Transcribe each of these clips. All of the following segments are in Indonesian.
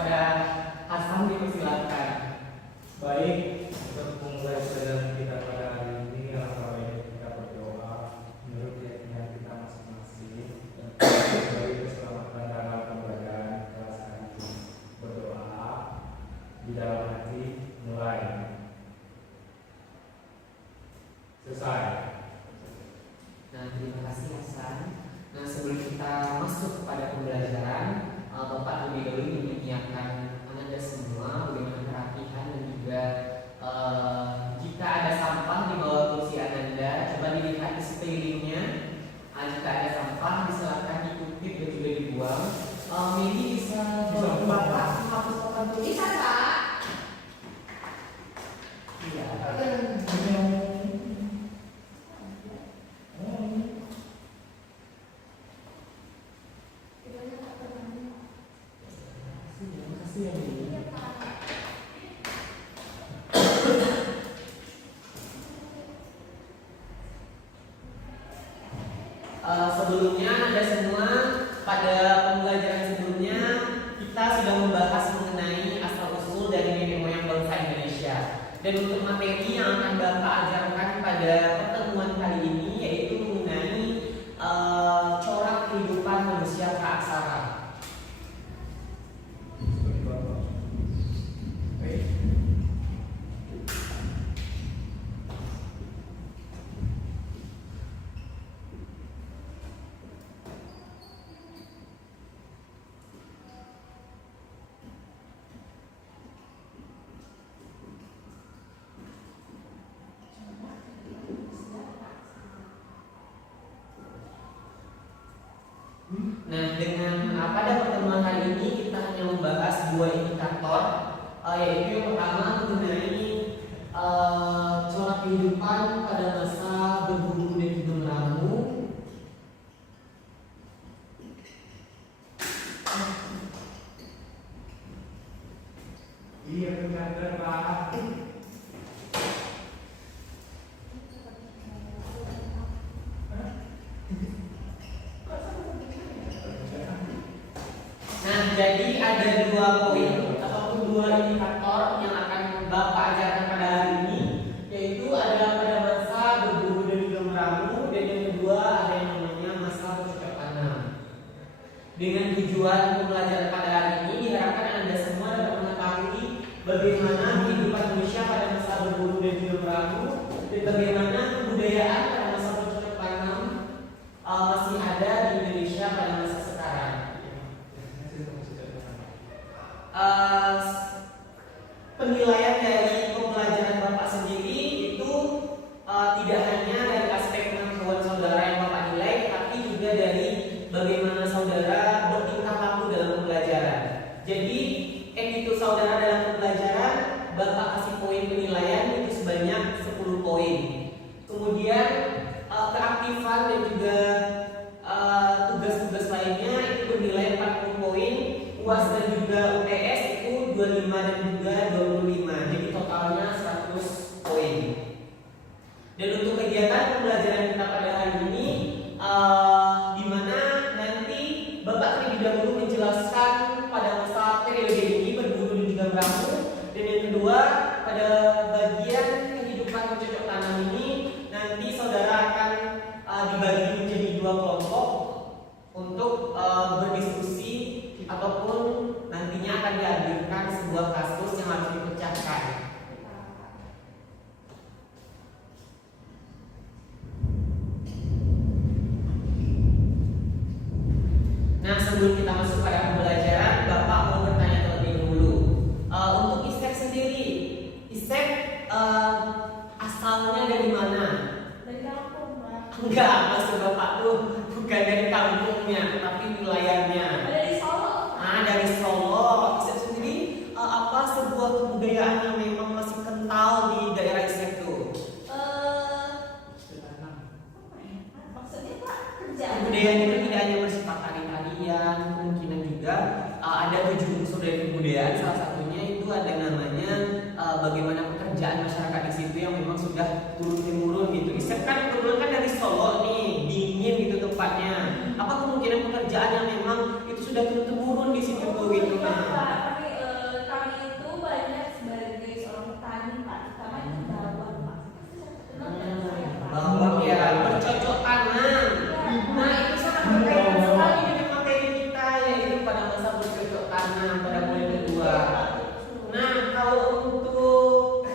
kepada Hasan dipersilakan. Baik, untuk memulai pelajaran kita pada hari ini, alangkah baiknya kita berdoa menurut keyakinan kita masing-masing bagi keselamatan dalam pembelajaran kelas hari ini. Berdoa di dalam hati, mulai. Selesai. Nah, terima kasih Hasan. Nah, sebelum kita masuk kepada pembelajaran, Bapak lebih dahulu mengingatkan Anda semua bagaimana kerapihan dan juga jika ada sampah di bawah kursi Anda, coba dilihat di sekelilingnya. Jika ada sampah, silakan dikutip dan juga dibuang. Medi bisa bantu Bapak menghapus papan tulis? Bisa, Pak. Iya. Sebelumnya Anda semua pada pembelajaran sebelumnya kita sudah membahas mengenai asal usul dari nenek moyang bangsa Indonesia. Dan untuk materi yang akan Bapak ajarkan pada pertemuan kali ini yaitu mengenai corak kehidupan manusia praaksara. Nah, dengan pada pertemuan kali ini kita hanya membahas dua indikator, yaitu yang pertama mengenai corak kehidupan pada masa berburu dan juga meramu. Iya benar Pak. Nah, jadi ada dua poin ataupun dua indikator yang akan Bapak ajarkan pada hari ini, yaitu ada pada masa berburu dan juga meramu, dan yang kedua ada yang namanya masa bercocok tanam. Dengan tujuan pembelajaran pada hari ini diharapkan Anda semua dapat mengetahui bagaimana kehidupan manusia pada masa berburu dan juga meramu, dan bagaimana kebudayaan pada masa bercocok tanam masih ada di Indonesia pada masa sekarang. Penilaian dari pembelajaran Bapak sendiri itu tidak hanya dari aspek pengetahuan saudara yang Bapak nilai, tapi juga dari bagaimana saudara bertingkah laku dalam pembelajaran. Jadi attitude saudara dalam pembelajaran Bapak kasih poin penilaian itu sebanyak 10 poin. Kemudian keaktifan dan juga tugas-tugas lainnya itu bernilai 40 poin. UAS dan juga UTS itu 25 dan juga 25. Jadi totalnya 100 poin. Dan untuk kegiatan pembelajaran kita pada hari ini di mana nanti Bapak terlebih dahulu menjelaskan pada masa periode ini berburu dan juga meramu, dan yang kedua pada bagian kehidupan bercocok tanam ini nanti saudara akan dibagi menjadi dua kelompok untuk berdiskusi ataupun nantinya akan dihadirkan sebuah kasus yang harus dipecahkan. Nah, sebelum kita masuk pada pembelajaran, Bapak mau bertanya terlebih dahulu. Untuk Isek sendiri, Isek asalnya dari mana? Dari kampung, Pak. Enggak, maksud Bapak tuh bukan dari kampungnya, tapi wilayahnya. Dari Solo. Dari Solo. Isek sendiri apa sebuah kebudayaan yang memang masih kental di daerah Isek tuh? Maksudnya Pak, kerjaan. Kebudayaan itu tidak hanya bersifat tari-tarian, kemungkinan juga ada 7 unsur dari kebudayaan. Salah satunya itu ada namanya bagaimana pekerjaan masyarakat di situ yang memang sudah turun-temurun gitu. Isek kan kebetulan kan dari Solo nih, dingin gitu tempatnya. Apa kemungkinan pekerjaan yang memang itu sudah turun-temurun di situ tuh gitu? Pak, tapi Pak. Nah, kalau untuk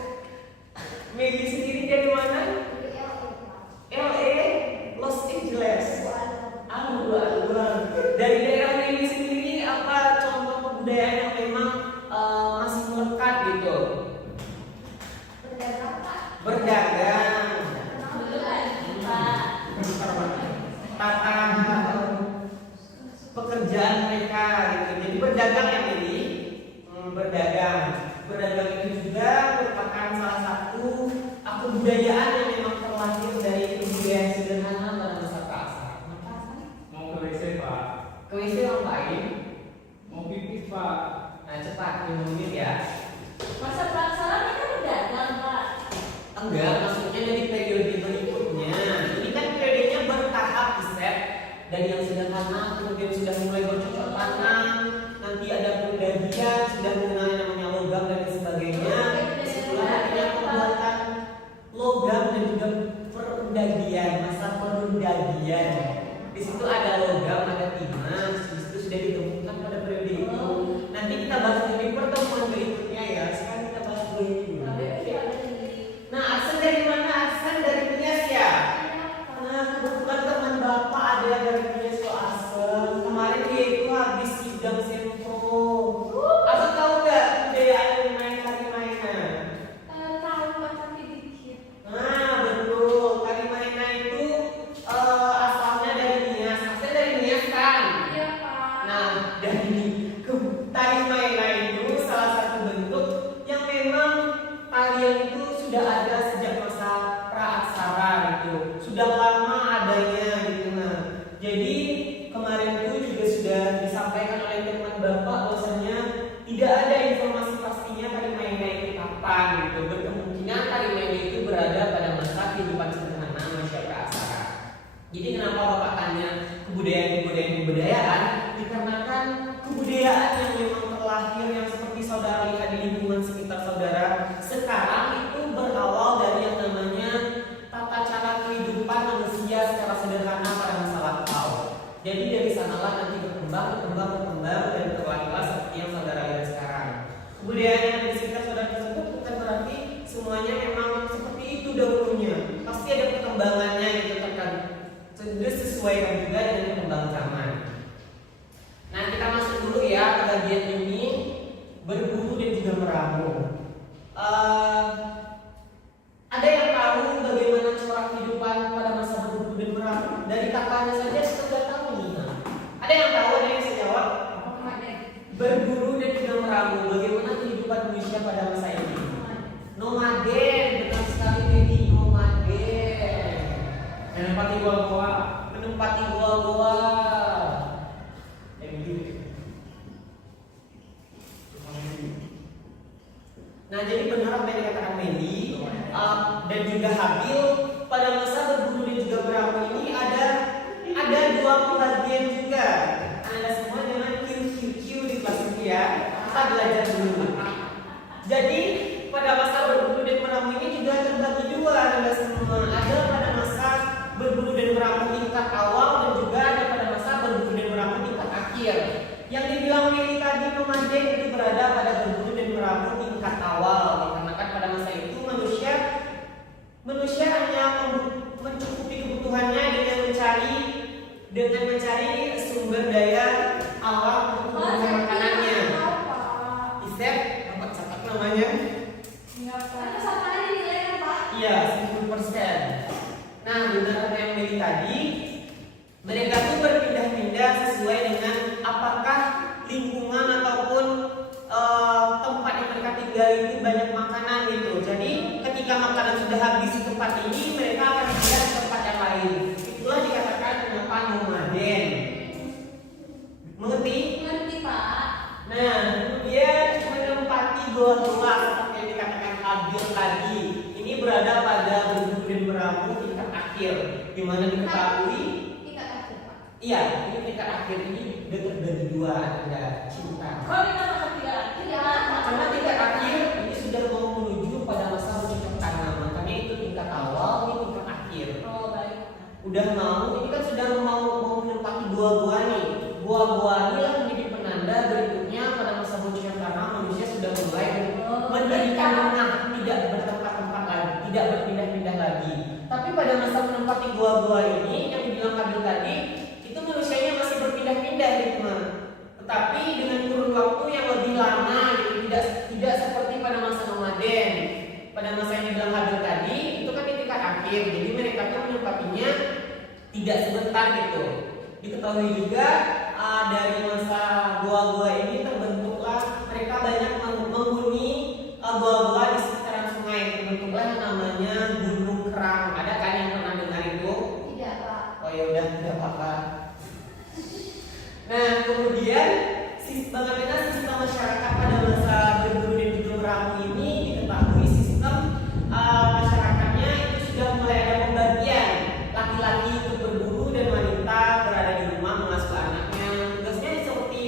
Megi sendiri dari mana? LA, Los Angeles. Dari daerah Megi sendiri apa contoh kebudayaan yang memang masih melekat gitu? Berdagang. Tata pekerjaan mereka gitu. Jadi berdagang ya ini, berdagang itu juga merupakan salah satu kebudayaan yang memang terlahir dari kebudayaan sederhana pada masa prasarat. Mau ke WC Pak? Ke WC ngapain? Mau pipis Pak? Nah cepat 5 menit ya. Masa prasarat ini kan berdagang, Pak. Enggak, maksudnya dari periode berikutnya. Ini kan periodenya bertahap Isep. Dari yang sederhana kemudian sudah mulai bercocok tanam, nanti ada pendagian, sudah mengenal yang namanya logam dan sebagainya. Disitulah akhirnya pembuatan logam dan juga pendagian, masa pendagian. Di situ ada logam, ada timah, di situ sudah ditemukan pada periode itu. Nanti kita bahas di pertemuan berikutnya ya. Sekarang kita bahas dulu ini. Nah, aksen dari mana? Aksen dari Nias ya. Nah, kebetulan teman bapak ada yang dari Nias so aksen. Kemarin dia itu habis sidang sempro. Aku tahu nggak budaya yang main tari mainan? Tahu tapi dikit. Nah, betul. Tari mainan itu asalnya dari Nias. Aksen dari Nias kan? Iya, Pak. Nah, dari tari mainan itu salah satu bentuk yang memang tarian itu sudah ada sejak masa praaksara gitu. Sudah lama adanya gitu. Nah, jadi kemarin itu juga sudah disampaikan oleh teman Bapak bahwasanya tidak ada informasi pastinya tari mainan itu kapan gitu. Berkemungkinan tari mainan itu berada pada masa kehidupan sederhana manusia praaksara. Jadi kenapa Bapak tanya kebudayaan? Dikarenakan kebudayaan yang memang terlahir yang seperti saudara lihat di lingkungan sekitar saudara sekarang itu berawal dari yang namanya tata cara kehidupan manusia secara sederhana pada masa lampau. Jadi dari sanalah nanti berkembang dan terlahirlah seperti yang saudara lihat sekarang. Kebudayaan yang ada di sekitar saudara tersebut bukan berarti semuanya memang seperti itu dahulunya. Pasti ada perkembangannya gitu kan. Sesuaikan juga dengan perkembangan zaman. Nah, kita masuk dulu ya ke bagian ini, berburu dan juga meramu. Ada yang tahu bagaimana corak kehidupan pada masa berburu dan meramu? Dari katanya saja kita sudah tahu nih. Ada yang tahu? Ada yang bisa jawab? Berburu dan juga meramu, bagaimana kehidupan manusia pada masa ini? Nomaden, benar sekali Dedi, nomaden. Menempati goa-goa. Menempati goa-goa. Nah, jadi benar apa yang dikatakan Mendy dan juga Habil pada masa berburu dan juga meramu ini ada dua pembagian juga. Anda semua jangan QQQ di kelas ini ya. Kita belajar dulu. Jadi pada masa berburu dan meramu ini juga terbagi dua. Anda semua ada pada masa berburu dan meramu tingkat awal dan juga ada pada masa berburu dan meramu tingkat akhir. Yang dibilang Mendy tadi nomaden itu berada pada berburu dan meramu tingkat awal, dikarenakan pada masa itu manusia hanya mencukupi kebutuhannya dengan mencari sumber daya alam untuk makanannya. Isep, apa catat namanya? Iya, 10%. Nah, benar apa yang Mendy tadi, mereka tuh berpindah-pindah sesuai dengan apakah lingkungan ataupun tempat yang mereka tinggal itu banyak makanan gitu. Jadi ketika makanan sudah habis di tempat ini, mereka akan pindah ke tempat yang lain. Itulah dikatakan kenapa nomaden. Mengerti? Ngerti, Pak. Nah, kemudian menempati goa-goa seperti yang dikatakan Habil tadi. Ini berada pada berburu dan meramu tingkat akhir, di mana diketahui Tingkat akhir, Pak. iya, ini tingkat akhir ini terbagi dua, ada cinta. Kok kita masuk tingkat akhir? Karena tingkat akhir ini sudah mau menuju pada masa bercocok tanam, makanya itu tingkat awal, ini tingkat akhir. Oh, baik. Udah mau, ini kan sudah mau menempati gua-gua nih. Gua-gua ini lah menjadi penanda berikutnya pada masa bercocok tanam manusia seperti gua-gua ini yang dibilang Fadil tadi, itu manusianya masih berpindah-pindah gitu mah. Tetapi dengan kurun waktu yang lebih lama gitu, tidak seperti pada masa nomaden. Pada masa yang dibilang Fadil tadi, itu kan di tingkat akhir. Jadi mereka tuh menempatinya tidak sebentar gitu. Diketahui juga dari masa gua-gua ini terbentuklah mereka banyak menghuni gua-gua di sekitaran sungai. Terbentuklah yang namanya Gunung Kerang. Ada kan yang pernah dengar itu? Tidak, Pak. Oh ya udah, tidak apa-apa. Nah kemudian bagaimana sistem masyarakat pada masa berburu dan juga meramu ini diketahui sistem masyarakatnya itu sudah mulai ada pembagian. Laki-laki untuk berburu dan wanita berada di rumah mengasuh anaknya. Tugasnya seperti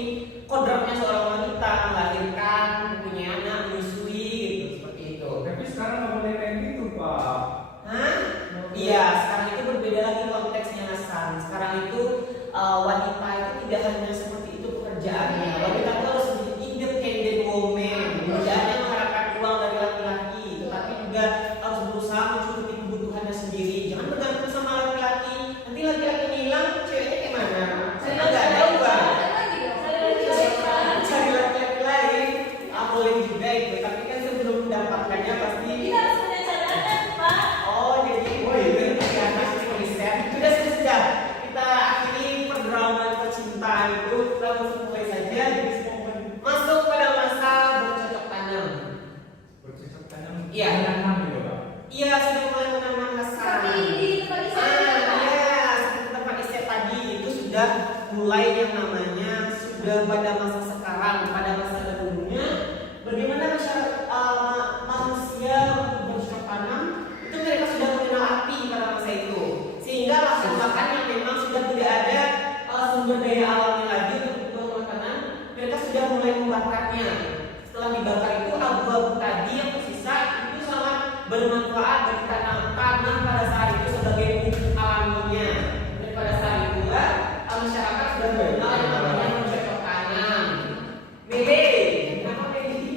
kodratnya seorang wanita, melahirkan, mempunyai anak, menyusui gitu, seperti itu. Tapi sekarang nggak boleh kayak gitu, Pak. Hah? Iya, sekarang itu berbeda lagi konteksnya Hasan. Sekarang itu wanita itu tidak hanya seperti itu pekerjaannya. Wanita itu harus menjadi independent woman. Pekerjaannya mengharapkan uang dari laki-laki, tetapi juga harus berusaha mencukupi kebutuhannya sendiri. Jangan bergantung sama laki-laki. Nanti laki-laki hilang, ceweknya gimana? Karena nggak ada uang. Cari laki-laki lain, boleh juga itu. Tapi kan sebelum mendapatkannya pasti. Kita harus punya cadangan, Pak. Oh jadi, itu riset. Sudah. Kita akhiri perdramaan percintaan itu. Kita langsung mulai saja. Masuk pada masa bercocok tanam. Bercocok tanam. Iya. Menanam gitu, Pak. Iya, sudah mulai menanam Hasan. Seperti di tempat istirahat, Pak. Iya, seperti tempat istirahat tadi itu sudah mulai yang namanya sudah pada masa sekarang, pada masa dahulunya. Bagaimana manusia untuk bercocok tanam itu mereka sudah mengenal api pada masa itu, sehingga lahan makan yang memang sudah tidak ada sumber daya alamnya lagi untuk makanan, mereka sudah mulai membakarnya. Setelah dibakar itu abu-abu tadi yang tersisa itu sangat bermanfaat bagi tanam pada saat itu sebagai pupuk alaminya. Dan pada saat itulah masyarakat sudah mengenal yang namanya bercocok tanam. Mele, kenapa kayak gini?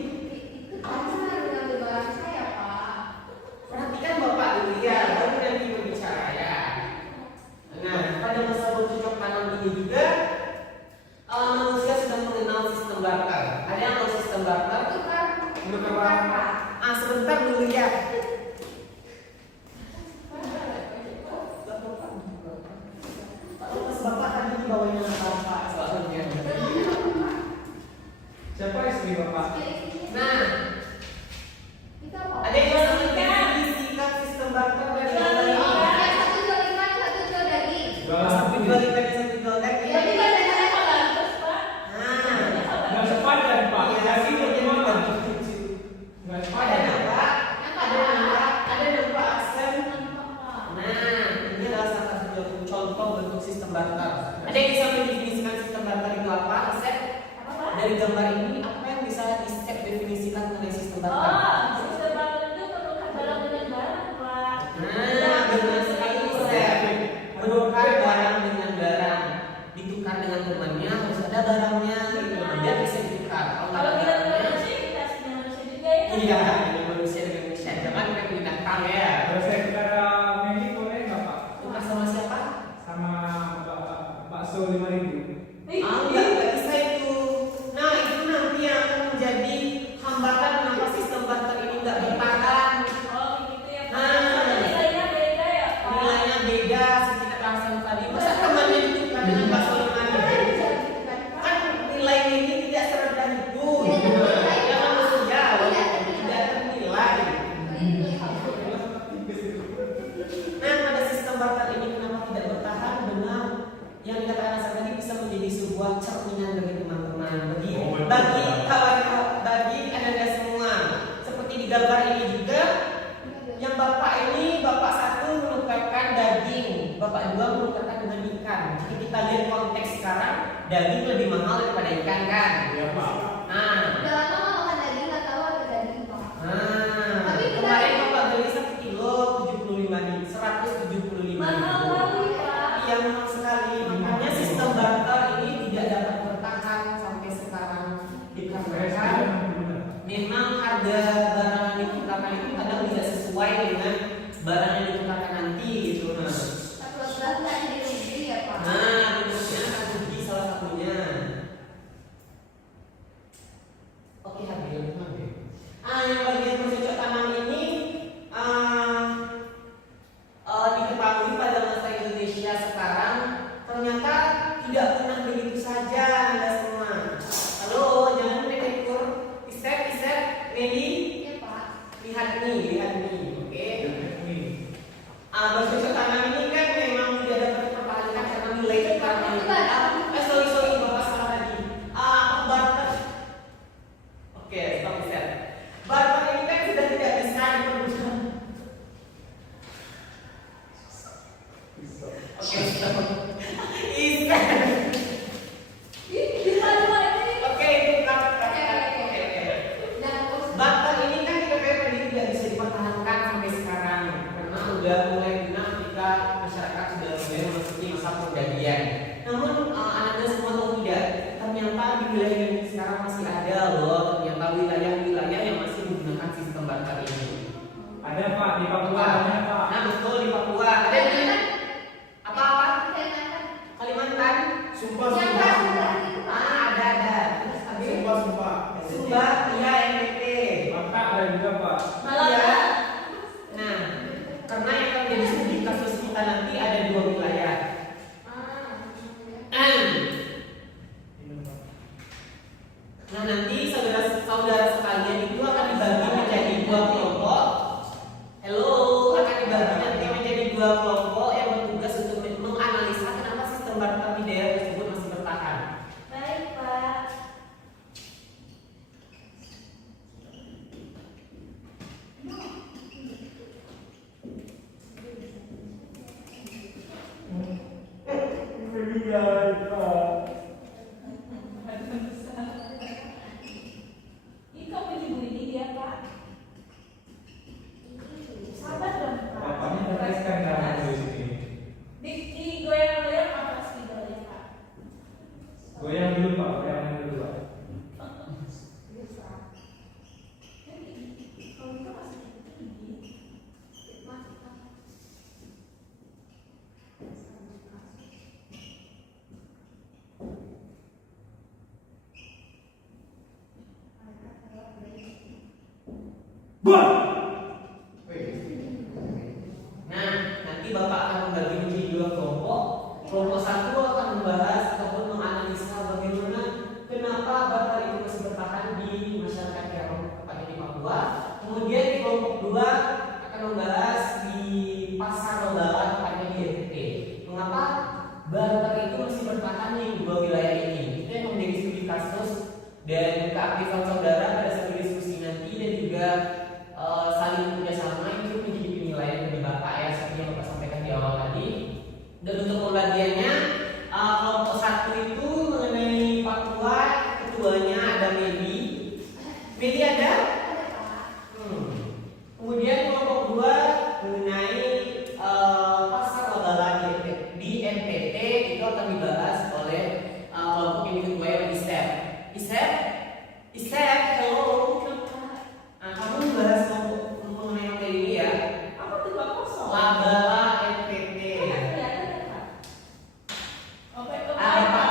Itu tadi mengambil barang saya, Pak. Perhatikan Bapak dulu ya, baru nanti berbicara ya. Nah, pada masa bercocok tanam ini juga manusia sudah mengenal sistem barter. Ada yang tahu sistem barter? Tukar, Pak. Sebentar dulu ya. Bapak tadi dibawanya Bapak soalnya. Siapa istri Bapak? Nah, Itu apa? ada yang bisa mendefinisikan sistem barter dari gambar ini? Satu jual ikan, satu jual daging. Satu jual ikan, satu jual daging. Jadi badannya apa bagus, Pak? Nah, Nggak sepadan, Pak. iya, Daging satu bagaimana? jual. Nggak Ada sepadan. nampak? Ada nampak aksen? Nampak, Pak. Nah, ini adalah salah satu contoh bentuk sistem barter. Ada yang bisa mendefinisikan sistem barter itu apa? Asep? Apa, Pak? Dari gambar ini apa yang bisa di-set definisikan mengenai sistem barter? Oh, sistem barter itu menukar barang dengan barang, Pak. Nah, benar sekali Sep. Menukar barang dengan barang, ditukar dengan temannya harus ada barangnya gitu. Biar bisa ditukar. Kalau kita dengan manusia, kita harus dengan manusia juga ya. Iya, dengan manusia dengan manusia. Jangan dengan binatang ya. Kalau saya tukar Meli boleh nggak, Pak? Tukar sama siapa? Sama bakso 5.000. Enggak bisa itu. Nah, itu nanti yang akan menjadi hambatan kenapa sistem barter ini enggak bertahan. Oh, gitu ya, Pak. Nah. Soalnya nilainya beda ya, Pak. Nilainya beda seperti kekerasan tadi. Masa temannya ditukar dengan bakso 5.000? Kan nilai ini tidak serendah itu. Jangan manusia, tidak ternilai. Nah, pada sistem barter ini kenapa tidak bertahan? Benar, yang dikatakan Hasan tadi bisa menjadi sebuah cerminan bagi teman-teman, bagi kawan-kawan, bagi anda semua. Seperti di gambar ini juga, yang bapak ini, bapak satu menukarkan daging, bapak dua menukarkan dengan ikan. Jika kita lihat konteks sekarang, daging lebih mahal daripada ikan kan? Iya, Pak. Nah, Udah lama nggak makan daging, nggak tahu ada daging, Pak. Tapi kemarin bapak beli 1 kilo 175. Mahal banget, Pak. Iya, mahal sekali. Makanya sistem barter ini tidak dapat bertahan sampai sekarang dikarenakan memang harga barang yang ditukarkan itu kadang tidak sesuai dengan barang yang ditukarkan nanti gitu. Nah, Berarti tadi dirugi ya Pak? Nah, rumusnya akan rugi salah satunya. Oke, hadir. Yang bagian bercocok tanam ini diketahui pada masa Indonesia sekarang ternyata tidak pernah begitu saja Anda semua. Halo, jangan menekur. Isep, ready? Iya Pak. Lihat nih, oke? Bercocok tanam ini kan memang tidak dapat dipertahankan karena nilai tukarnya. Sorry, Bapak salah tadi. Barter. Oke, stop Isep. Barter ini kan sudah tidak bisa diperlukan. Oke, stop. Isep. Oke, itu cut. Barter ini kan tidak bisa dipertahankan sampai sekarang karena udah mulai guna ketika masyarakat sudah mulai memasuki masa perdagangan. Namun Anda semua tahu tidak, ternyata di wilayah ini sekarang masih ada loh, ternyata wilayah-wilayah yang masih menggunakan sistem barter ini. Ada Pak di Papua, ada Pak. Nah betul di Papua. Ada di apa? Kalimantan. Sumpah. Ada. Terus habis Sumpah. Sumba, iya NTT. Maka ada juga Pak. Iya. Nah, karena yang akan menjadi studi kasus kita nanti ada 2 wilayah. Nah, nanti saudara-saudara sekalian itu akan dibagi menjadi 2 kelompok. Hello, akan dibagi nanti menjadi 2 kelompok yang bertugas untuk menganalisa kenapa sistem barter di daerah tersebut masih bertahan. Baik, Pak. Ini kamu ibu ini dia, Pak. Sabar dong, Pak. Bapaknya tereskan dalam di sini. Digoyang-goyang apa sih goyang, Pak? Goyang dulu Pak, goyang dulu Pak. Kalau kita masih tinggi. Nah, nanti Bapak akan membagi menjadi 2 kelompok. Kelompok 1 akan membahas ataupun menganalisa bagaimana kenapa barter itu masih bertahan di masyarakat yang tepatnya di Papua. Kemudian di kelompok 2 akan membahas di pasar lebaran tepatnya di NTT. Mengapa barter itu masih bertahan di 2 wilayah ini? Itu yang menjadi studi kasus dan keaktifan saudara pada satu diskusi nanti dan juga saling kerjasama itu menjadi penilaian dari Bapak ya seperti yang Bapak sampaikan di awal tadi. Dan untuk pembagiannya kelompok 1 itu mengenai Papua, ketuanya ada Medi ada? Kemudian kelompok 2 mengenai pasar lebaran di NTT itu akan dibahas oleh kelompok yang diketuai oleh Isep, hello. Kamu membahas kelompok mengenai materi ini ya? Apa tuh Pak kosong? Labala NTT. Ada Pak,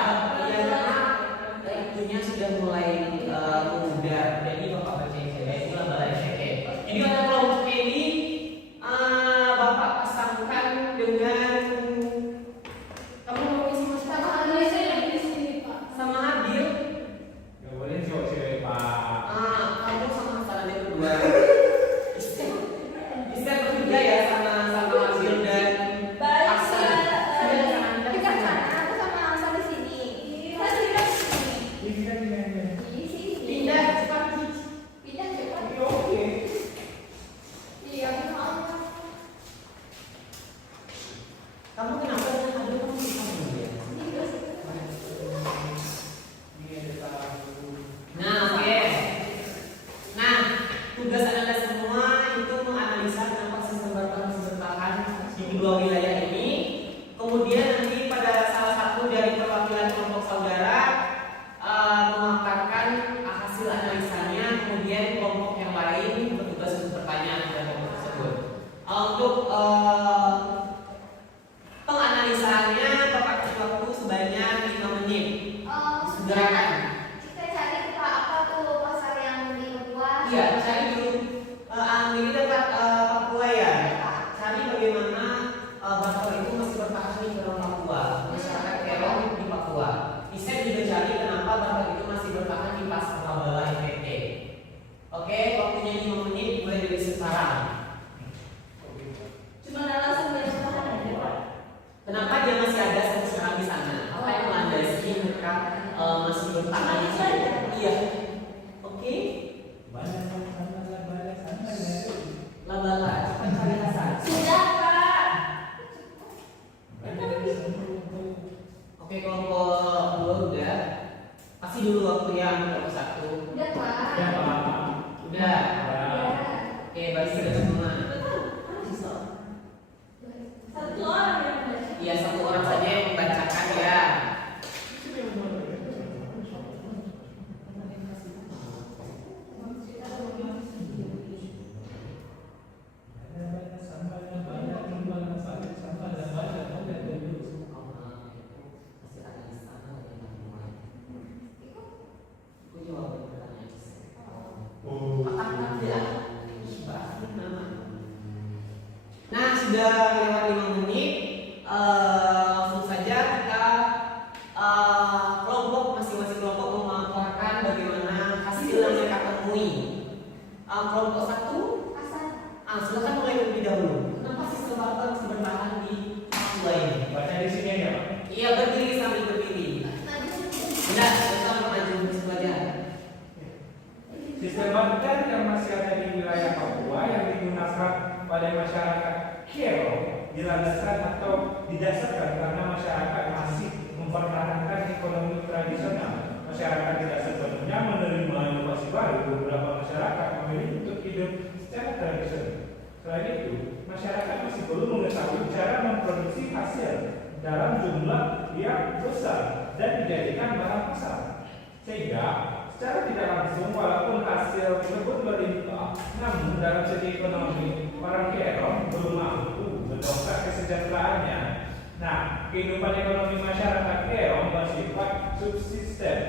ya itunya sudah mulai memudar. Jadi Bapak baca saja itu labala NTT. Jadi pada kelompok ini Bapak pasangkan dengan kamu mau isi sama Habil. Gak boleh cowok-cewek Pak. Kamu sama masalahnya berdua. Bisa bertiga ya sama Habil dan Aksan. Pindah cepat. Oke. Kamu kenapa dengan Habil kamu bisa ya? Nah, oke. Nah, tugas Anda semua itu menganalisa kenapa sistem barter masih bertahan di kedua wilayah ini. Kemudian nanti pada salah satu dari perwakilan kelompok saudara memaparkan hasil analisanya. Kemudian kelompok yang lain bertugas untuk bertanya pada kelompok tersebut. Untuk penganalisan Iya, cari dulu. Ini dekat Papua ya. Cari bagaimana Batak itu masih bertahan di dalam Papua, masyarakat Kerong di Papua. Bisa juga cari kenapa Batak itu masih bertahan di Pasar Labala NTT. Oke, waktunya 5 menit mulai dari sekarang. Cuma alasan dia bertahan aja, Pak. Kenapa dia masih ada sampai sekarang di sana? Apa yang melandasi mereka masih bertahan di sana? Iya. Oke. Labala, cepat cari alasan. Sudah, Pak. Oke, kelompok 2 udah. Kasih dulu waktu ya kelompok 1. Udah, Pak. Ya, Pak. Udah. Ya. Oke, bagi sudah semua. Betul. Satu orang yang membaca. Iya, 1 orang saja yang membacakan ya. Masih ada di sana yang mulai. Itu jawaban pertanyaan Nah, sudah lewat 5 menit. Langsung saja kita kelompok masing-masing kelompok memaparkan bagaimana hasil yang mereka temui. Kelompok 1, silakan mulai terlebih dahulu. Kenapa sistem Batak masih bertahan di Papua ini? Baca di sini aja, Pak. Iya, berdiri sambil berdiri. Benar, kita maju ke aja. Sistem Batak yang masih ada di wilayah Papua yang digunakan oleh masyarakat Kerong dilandaskan atau didasarkan karena masyarakat masih mempertahankan ekonomi tradisional. Masyarakat tidak sepenuhnya menerima inovasi baru. Beberapa masyarakat memilih untuk hidup secara tradisional. Selain itu, masyarakat masih belum mengetahui cara memproduksi hasil dalam jumlah yang besar dan dijadikan barang pasar. Sehingga secara tidak langsung walaupun hasil tersebut berlimpah, namun dalam segi ekonomi orang Kerong belum mampu mendongkrak kesejahteraannya. Nah, kehidupan ekonomi masyarakat Kerong bersifat subsisten.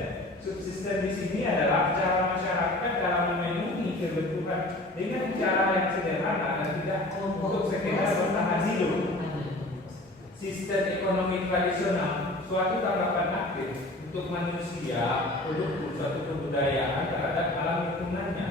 Subsisten di sini adalah cara masyarakat dalam memenuhi kebutuhan dengan cara yang sederhana dan tidak untuk sekedar bertahan hidup. Sistem ekonomi tradisional suatu tanggapan aktif untuk manusia untuk suatu kebudayaan terhadap alam lingkungannya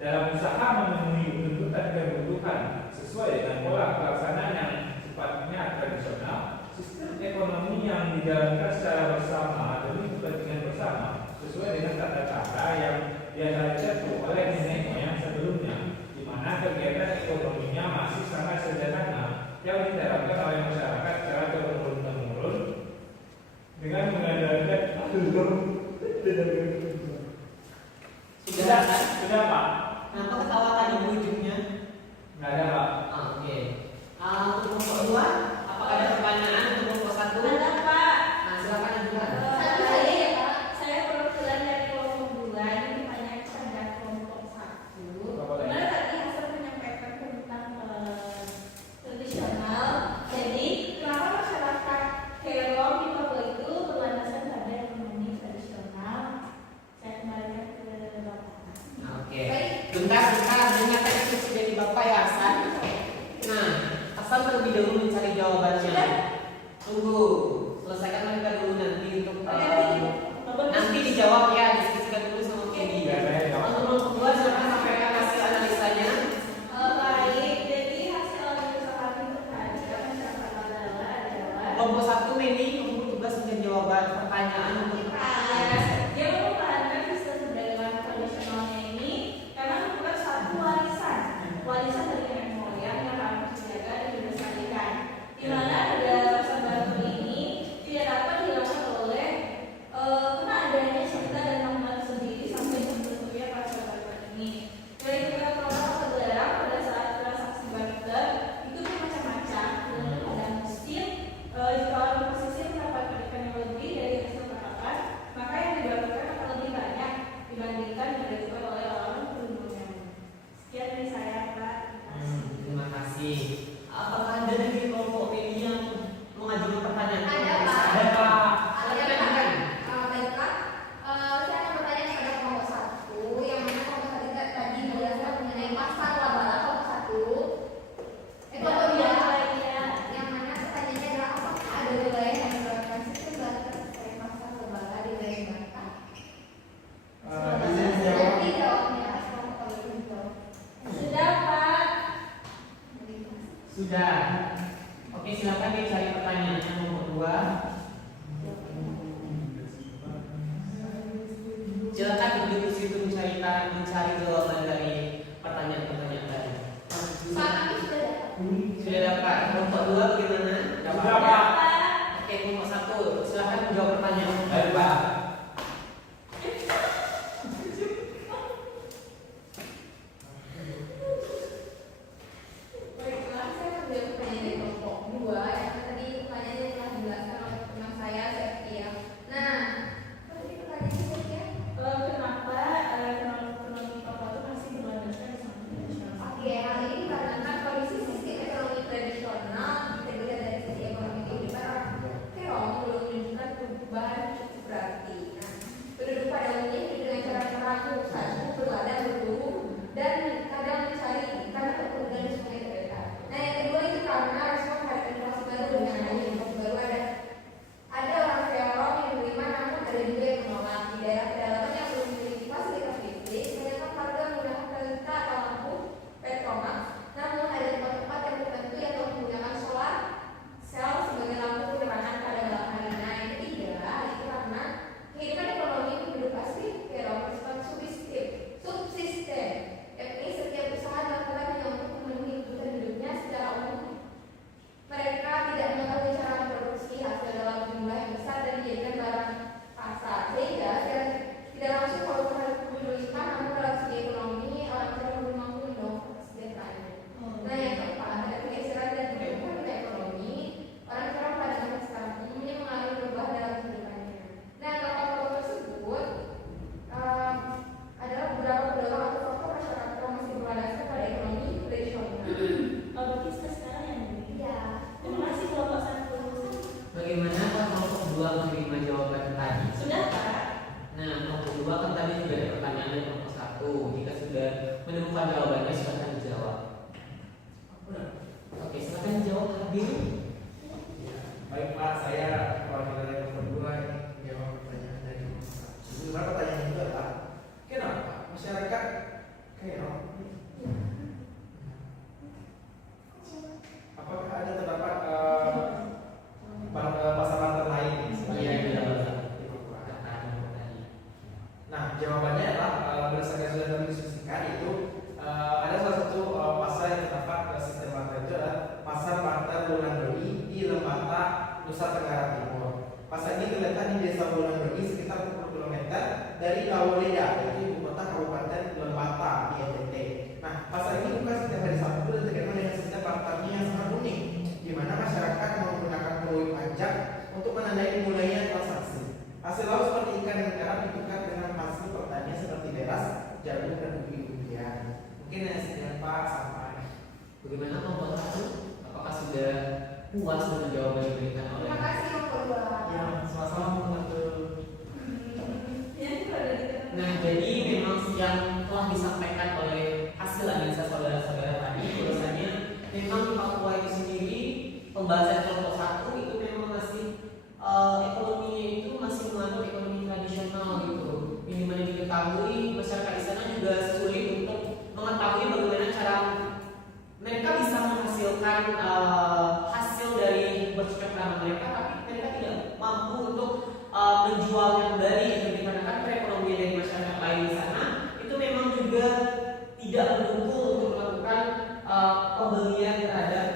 dalam usaha memenuhi tuntutan kebutuhan sesuai dengan pola pelaksanaan yang sifatnya tradisional. Sistem ekonomi yang dijalankan secara bersama demi kepentingan bersama sesuai dengan tata-tata yang diajarkan oleh nenek moyang sebelumnya, di mana kegiatan ekonominya masih sangat sederhana yang diterapkan oleh masyarakat secara turun-temurun dengan mengandalkan sudah Pak. Kenapa ketawa tadi Bu ujungnya? Nggak ada Pak. Oke. Untuk kelompok 2, apakah ada pertanyaan untuk kelompok 1? Ada, Pak. Nah, silakan ajukan. Satu saja ya, Pak. Saya perwakilan dari kelompok 2 ini ditanyakan pada kelompok 1. Benar tadi hasil menyampaikan tentang tradisional. Jadi kenapa masyarakat Kerong di Papua itu berlandaskan pada ekonomi tradisional? Saya kembalikan ke Bapak. Oke. Bentar, dengarkan instruksi dari Bapak ya, Hasan. Nah, Hasan terlebih dahulu mencari jawabannya. Tunggu, selesaikan mereka dulu nanti untuk nanti dijawab ya, diskusikan dulu sama Kedi. Ya, saya jawab. Untuk kelompok 2 silakan sampaikan hasil analisanya. Baik, jadi hasil analisa kami terhadap masyarakat adalah Kelompok 1 Meni kamu tugas dengan jawaban pertanyaan untuk dia mempertahankan sistem perdagangan tradisionalnya ini karena merupakan satu warisan dari nenek moyang yang harus dijaga dan dilestarikan. Di mana pada masa baru ini tidak dapat dihilangkan oleh karena adanya cerita dan makna Sudah. Oke, silakan dicari pertanyaan yang nomor 2. Silakan duduk di situ mencari jawaban dari pertanyaan-pertanyaan tadi. Pak, kami sudah dapat. Sudah dapat. Kelompok 2 bagaimana? Sudah, Pak. Oke, kelompok 1 silakan menjawab pertanyaan. Baik, Pak. Baiklah, saya ambil pertanyaan dari kelompok 2 yang tadi pertanyaannya telah dijelaskan oleh teman saya, Septia. Nah, apa tadi pertanyaannya, Septia? Kenapa ekonomi Papua itu masih berlandaskan di samping nasional? Oke, hal ini dikarenakan kondisi sistem ekonomi tradisional diterlihat dari sisi ekonomi kehidupan orang Kerong belum menunjukkan perubahan cukup berarti. Nah, penduduk pada umumnya hidup dengan cara meramu, satu berladang, berburu, dan kadang mencari ikan ataupun dari sungai terdekat. Nah, yang kedua itu karena respon terhadap inflasi baru dengan adanya inflasi baru ada orang Kerong yang menerima, namun ada juga yang menolak. Di daerah pedalaman yang belum memiliki fasilitas listrik, kebanyakan warga menggunakan pelita atau lampu petromax. Namun ada tempat-tempat yang tertentu yang telah menggunakan solar sel sebagai lampu penerangan pada malam hari. Nah, yang ketiga itu karena kehidupan ekonomi penduduk asli Kerong bersifat subsisten, yakni setiap usaha dilakukan hanya untuk memenuhi kebutuhan hidupnya. Secara umum mereka tidak mengetahui cara memproduksi hasil dalam jumlah yang besar dan dijadikan barang pasar, sehingga tidak langsung walaupun harus memilihkan, namun dalam segi ekonomi orang Kerong belum mampu mendongkrak kesejahteraannya. Nah, yang keempat ada pergeseran dan perubahan nilai ekonomi. Orang Kerong pada masa sekarang umumnya mengalami perubahan dalam kehidupannya. Nah, tokoh-tokoh tersebut adalah beberapa pendorong atau faktor masyarakat Kerong masih berlandaskan pada ekonomi tradisional. Berarti sekarang yang ini. Iya. Terima kasih kelompok 1. Bagaimana kalau kelompok 2 menerima jawaban tadi? Sudah, Pak? Nah, kelompok 2 kan tadi sudah ada pertanyaan dari kelompok 1. Jika sudah menemukan jawabannya, silakan dijawab. Oke, silakan dijawab Habib. Baik, Pak. Saya perwakilan yang kedua menjawab pertanyaan dari nomor 1. Sebenarnya pertanyaan itu adalah kenapa masyarakat Kerong apakah ada terdapat pasar-pasar lain selain di Papua? Nah, jawabannya adalah berdasarkan sudah kami diskusikan itu ada salah satu pasar yang terdapat sistem barter itu adalah pasar barter Wulandoli di Lembata, Nusa Tenggara Timur. Pasar ini terletak di desa Wulandoli sekitar 40 km dari Lawaleda, yaitu ibu kota Kabupaten Lembata di NTT. Nah, pasar ini bukan setiap hari Sabtu dan terkenal dengan sistem barternya yang sangat unik, di mana masyarakat menggunakan peluit pajak untuk menandai dimulainya transaksi. Hasil laut seperti ikan dan garam ditukar dengan hasil pertanian seperti beras, jagung, dan umbi-umbian. Mungkin hanya sekian, Pak, sampai. Bagaimana kelompok 1? Apakah sudah puas dengan jawaban yang diberikan oleh? Terima kasih kelompok 2. Ya, sama-sama membantu. Nah, jadi memang yang telah disampaikan oleh hasil analisa saudara-saudara tadi, bahwasanya memang di Papua itu sendiri pembahasan kelompok 1 itu memang masih ekonominya itu masih menganut ekonomi tradisional gitu. Ini mana diketahui masyarakat di sana juga sulit untuk mengetahui bagaimana cara mereka bisa menghasilkan hasil dari bercocok tanam mereka, tapi mereka tidak mampu untuk menjualnya kembali gitu, dikarenakan perekonomian dari masyarakat lain di sana itu memang juga tidak mendukung untuk melakukan pembelian terhadap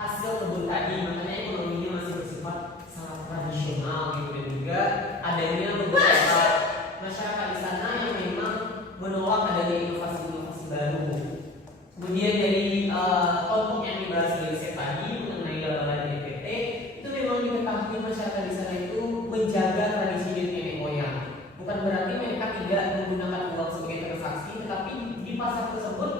hasil kebun tadi, makanya ekonominya masih bersifat sangat tradisional gitu, dan juga adanya beberapa masyarakat di sana yang memang menolak adanya inovasi-inovasi baru. Kemudian dari kelompok yang dibahas oleh saya tadi mengenai gambaran DPT, itu memang diketahui masyarakat di sana itu menjaga tradisi dari nenek moyang. Bukan berarti mereka tidak menggunakan uang sebagai transaksi, tetapi di pasar tersebut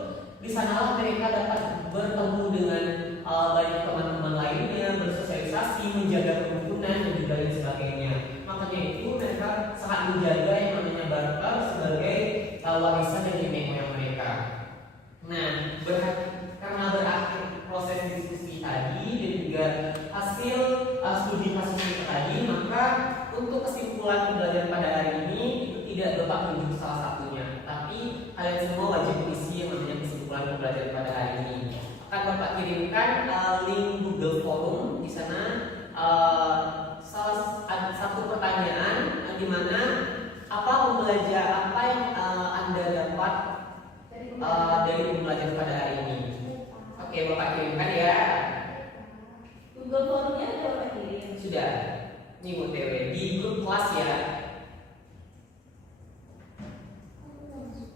di sanalah mereka dapat bertemu dengan banyak teman-teman lainnya, bersosialisasi, menjaga kerukunan dan juga lain sebagainya. Makanya itu mereka sangat menjaga yang namanya barter sebagai warisan dari nenek moyang mereka. Nah, karena berakhir proses diskusi tadi dan juga hasil studi kasus kita tadi, maka untuk kesimpulan pembelajaran pada hari ini itu tidak dapat menunjuk salah satunya, tapi kalian semua wajib mengisi yang namanya kesimpulan pembelajaran pada hari ini. Akan Bapak kirimkan link Google Form. Di sana ada satu pertanyaan di mana apa yang Anda dapat dari pembelajaran pada hari ini. Oke, Bapak kirimkan ya. Google Formnya udah Bapak kirim. Sudah. Ini OTW di grup kelas ya.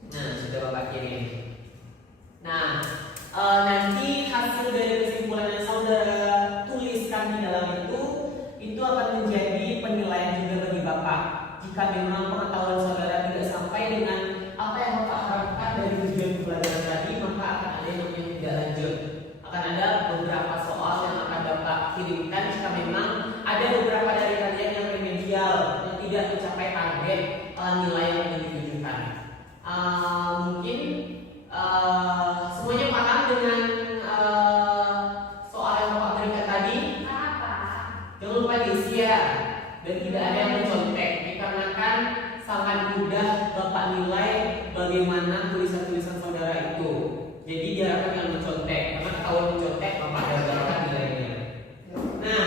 Nah, sudah Bapak kirim. Nah, nanti hasil dari kesimpulan yang saudara tuliskan di dalam itu akan menjadi penilaian juga bagi Bapak. Jika memang pengetahuan saudara tidak sampai dengan apa yang Bapak harapkan dari tujuan pembelajaran tadi, maka akan ada yang namanya tidak lanjut. Akan ada beberapa soal yang akan Bapak kirimkan jika memang ada beberapa dari kalian yang remedial, yang tidak mencapai target nilai yang ditujukan. Mungkin semuanya paham dengan soal yang Bapak berikan tadi? Apa? Jangan lupa diisi ya, dan tidak ada yang mencontek dikarenakan sangat mudah Bapak nilai bagaimana tulisan-tulisan saudara itu. Jadi diharapkan yang mencontek, karena kalau mencontek Bapak gagalkan nilainya. Nah,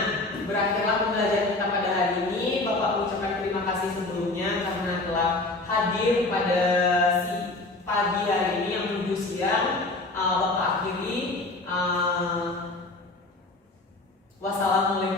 berakhirlah pembelajaran kita pada hari ini. Bapak mengucapkan terima kasih sebelumnya karena telah hadir pada pagi hari ini yang menuju siang. Bapak akhiri. Wassalamualaikum